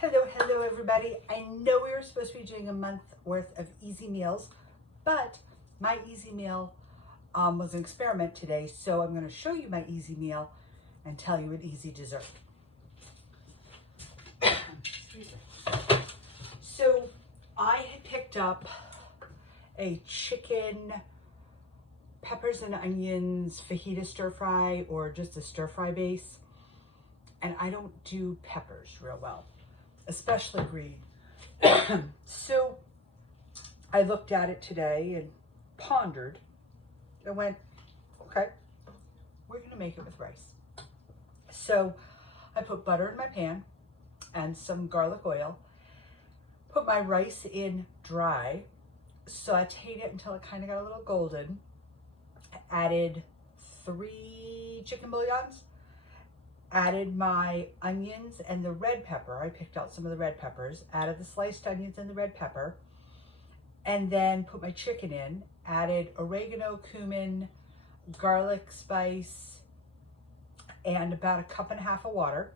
Hello everybody. I know we were supposed to be doing a month worth of easy meals, but my easy meal was an experiment today, so I'm going to show you my easy meal and tell you an easy dessert. Excuse me. So I had picked up a chicken peppers and onions fajita stir fry, or just a stir fry base, and I don't do peppers real well, especially green. So I looked at it today and pondered and went, okay, we're gonna make it with rice. So I put butter in my pan and some garlic oil, put my rice in dry, sauteed it until it kind of got a little golden, added 3 chicken bouillons, added my onions and the red pepper. I picked out some of the red peppers, added the sliced onions and the red pepper, and then put my chicken in, added oregano, cumin, garlic spice, and about 1.5 cups of water.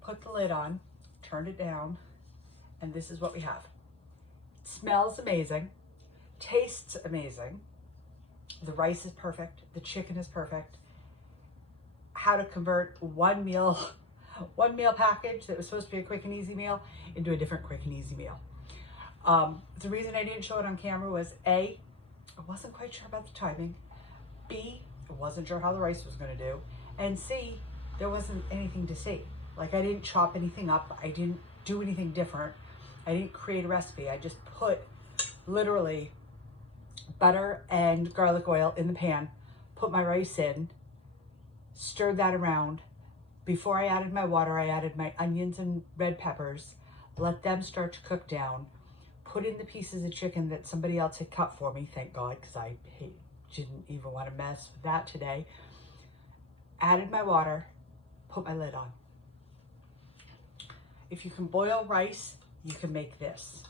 Put the lid on, turned it down, and this is what we have. It smells amazing, tastes amazing. The rice is perfect, the chicken is perfect. How to convert one meal package that was supposed to be a quick and easy meal into a different quick and easy meal. The reason I didn't show it on camera was A, I wasn't quite sure about the timing. B, I wasn't sure how the rice was going to do. And C, there wasn't anything to see. Like, I didn't chop anything up. I didn't do anything different. I didn't create a recipe. I just put literally butter and garlic oil in the pan, put my rice in, stirred that around. Before I added my water, I added my onions and red peppers, let them start to cook down, put in the pieces of chicken that somebody else had cut for me, thank God, because I didn't even want to mess with that today. Added my water, put my lid on. If you can boil rice, you can make this.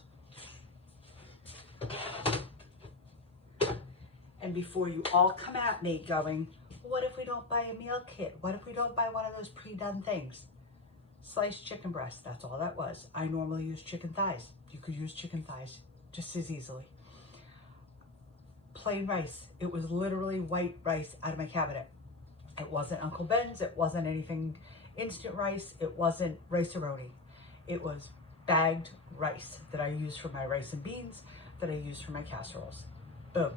And before you all come at me going, what if we don't buy a meal kit? What if we don't buy one of those pre-done things? Sliced chicken breast, that's all that was. I normally use chicken thighs. You could use chicken thighs just as easily. Plain rice. It was literally white rice out of my cabinet. It wasn't Uncle Ben's. It wasn't anything instant rice. It wasn't Rice-A-Roni. It was bagged rice that I use for my rice and beans, that I use for my casseroles. Boom.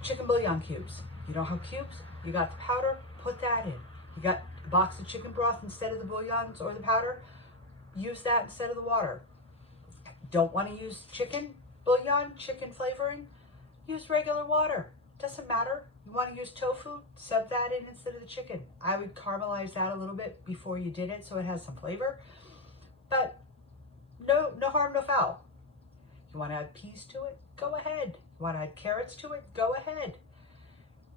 Chicken bouillon cubes. You know how cubes? You got the powder, put that in. You got a box of chicken broth instead of the bouillons or the powder, use that instead of the water. Don't want to use chicken bouillon, chicken flavoring, use regular water. Doesn't matter. You want to use tofu, sub that in instead of the chicken. I would caramelize that a little bit before you did it so it has some flavor. But no harm, no foul. You want to add peas to it? Go ahead. You want to add carrots to it? Go ahead.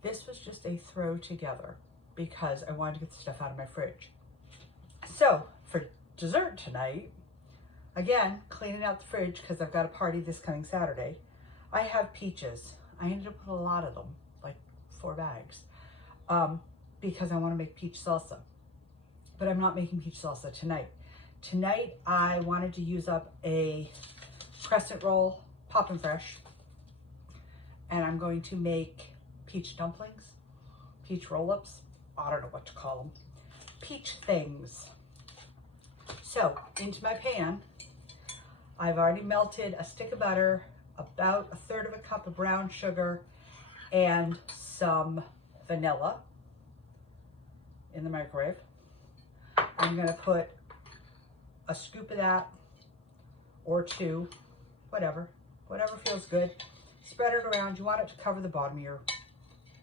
This was just a throw together because I wanted to get the stuff out of my fridge. So for dessert tonight, again, cleaning out the fridge because I've got a party this coming Saturday, I have peaches. I ended up with a lot of them, like 4 bags, because I want to make peach salsa. But I'm not making peach salsa tonight. Tonight, I wanted to use up a crescent roll Poppin' Fresh, and I'm going to make peach dumplings, peach roll-ups, I don't know what to call them, peach things. So into my pan, I've already melted a stick of butter, about 1/3 cup of brown sugar, and some vanilla in the microwave. I'm gonna put a scoop of that, or 2, whatever feels good. Spread it around. You want it to cover the bottom of your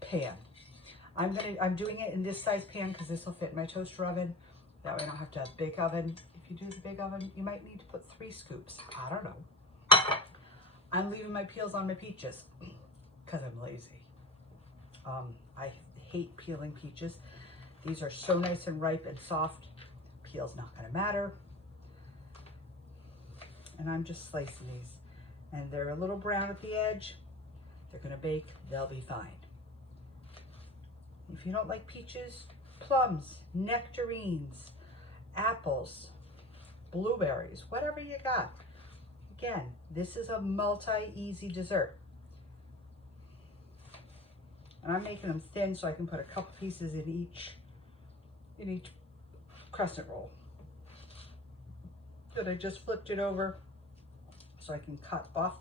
pan. I'm doing it in this size pan because this will fit in my toaster oven. That way I don't have to have a big oven. If you do the big oven, you might need to put 3 scoops. I don't know. I'm leaving my peels on my peaches because I'm lazy. I hate peeling peaches. These are so nice and ripe and soft. Peel's not gonna matter. And I'm just slicing these. And they're a little brown at the edge. They're gonna bake, they'll be fine. If you don't like peaches, plums, nectarines, apples, blueberries, whatever you got. Again, this is a multi-easy dessert. And I'm making them thin so I can put a couple pieces in each crescent roll. Then I just flipped it over so I can cut off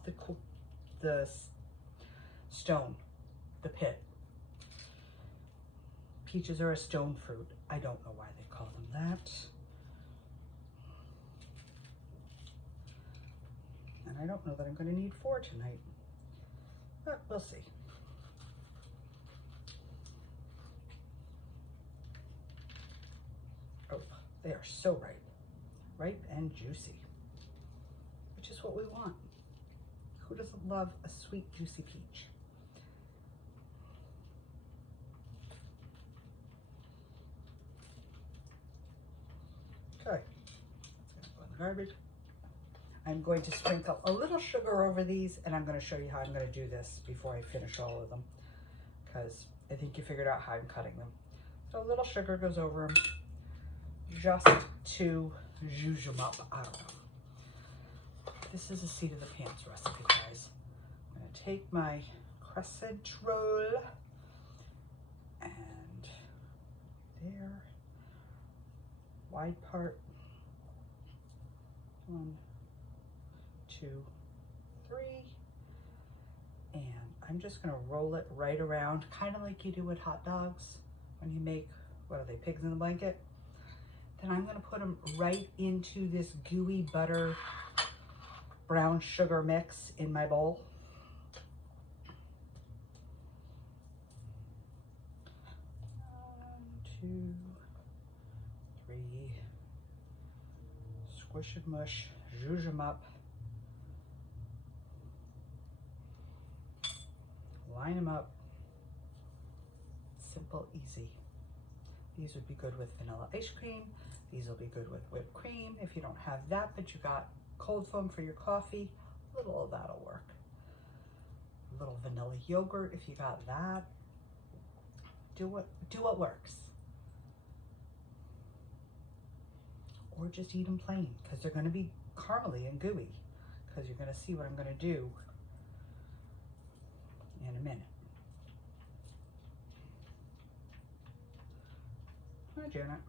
the stone, the pit. Peaches are a stone fruit. I don't know why they call them that. And I don't know that I'm going to need 4 tonight, but we'll see. Oh, they are so ripe. Ripe and juicy, which is what we want. Who doesn't love a sweet, juicy peach? Okay, that's gonna go in the garbage. I'm going to sprinkle a little sugar over these, and I'm going to show you how I'm going to do this before I finish all of them, because I think you figured out how I'm cutting them. So a little sugar goes over them just to zhuzh them up. I don't know. This is a seat of the pants recipe, guys. I'm going to take my crescent roll and there, wide part, 1, 2, 3, and I'm just going to roll it right around, kind of like you do with hot dogs when you make, what are they, pigs in a blanket? Then I'm going to put them right into this gooey butter brown sugar mix in my bowl. One, 2, 3, squish and mush, zhuzh them up. Line them up. Simple, easy. These would be good with vanilla ice cream. These will be good with whipped cream. If you don't have that, but you got cold foam for your coffee, a little of that'll work. A little vanilla yogurt if you got that. Do what works. Or just eat them plain, because they're going to be caramely and gooey, because you're going to see what I'm going to do in a minute. Hi, Janet.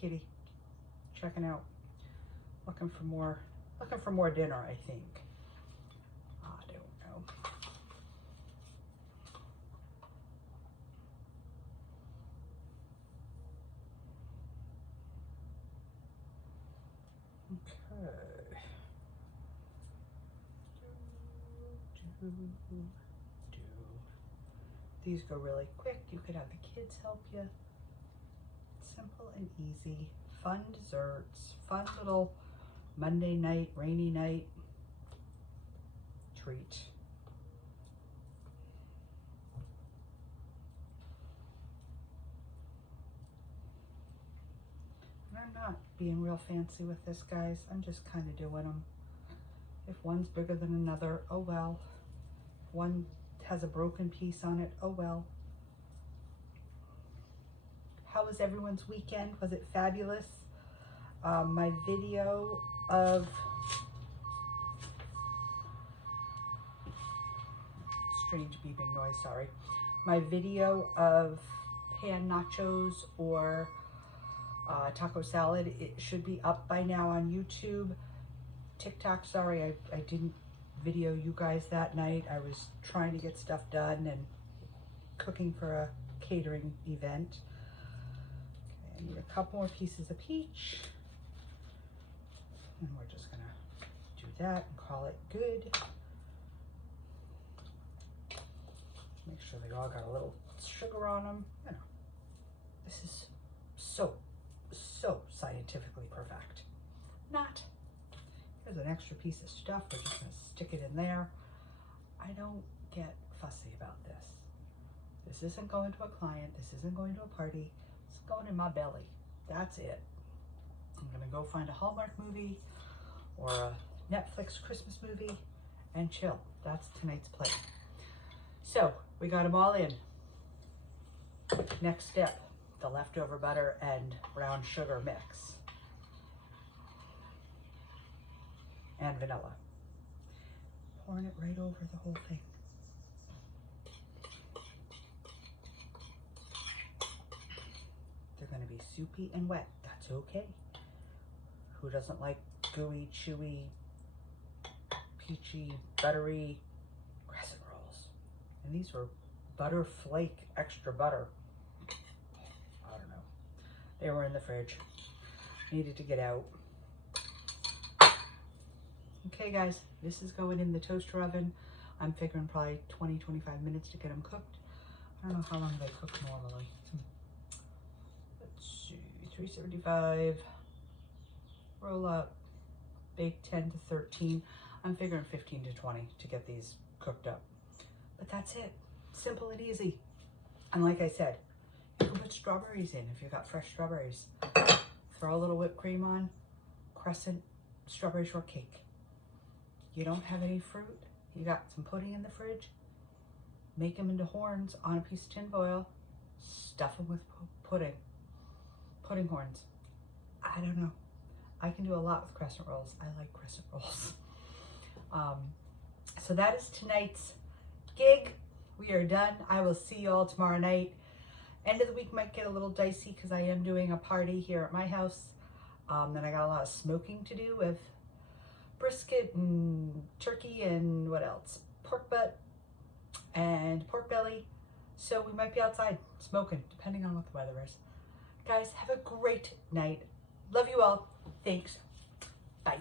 Kitty, checking out, looking for more dinner, I think. I don't know. Okay. These go really quick. You could have the kids help you. Simple and easy. Fun desserts. Fun little Monday night, rainy night treat. And I'm not being real fancy with this, guys. I'm just kind of doing them. If one's bigger than another, oh well. If one has a broken piece on it, oh well. How was everyone's weekend? Was it fabulous? My video of strange beeping noise, sorry. My video of pan nachos or taco salad, it should be up by now on YouTube. TikTok, sorry, I didn't video you guys that night. I was trying to get stuff done and cooking for a catering event. Okay, I need a couple more pieces of peach. And we're just gonna do that and call it good. Make sure they all got a little sugar on them. You know, this is so scientifically perfect. Not. Here's an extra piece of stuff. We're just gonna stick it in there. I don't get fussy about this. This isn't going to a client. This isn't going to a party. It's going in my belly. That's it. I'm gonna go find a Hallmark movie or a Netflix Christmas movie and chill. That's tonight's plate. So we got them all in. Next step, the leftover butter and brown sugar mix. and vanilla. Pouring it right over the whole thing. They're going to be soupy and wet. That's okay. Who doesn't like gooey, chewy, peachy, buttery crescent rolls? And these were butter flake, extra butter. I don't know. They were in the fridge. Needed to get out. Okay guys, this is going in the toaster oven. I'm figuring probably 20-25 minutes to get them cooked. I don't know how long they cook normally. Let's see, 375, roll up, bake 10 to 13. I'm figuring 15 to 20 to get these cooked up. But that's it, simple and easy. And like I said, you can put strawberries in if you've got fresh strawberries. Throw a little whipped cream on, crescent strawberry shortcake. You don't have any fruit, you got some pudding in the fridge, make them into horns on a piece of tin foil, stuff them with pudding horns. I don't know. I can do a lot with crescent rolls. I like crescent rolls. So that is tonight's gig. We are done. I will see you all tomorrow night. End of the week might get a little dicey because I am doing a party here at my house. Then I got a lot of smoking to do with brisket and turkey and what else? Pork butt and pork belly. So we might be outside smoking, depending on what the weather is. Guys, have a great night. Love you all. Thanks. Bye.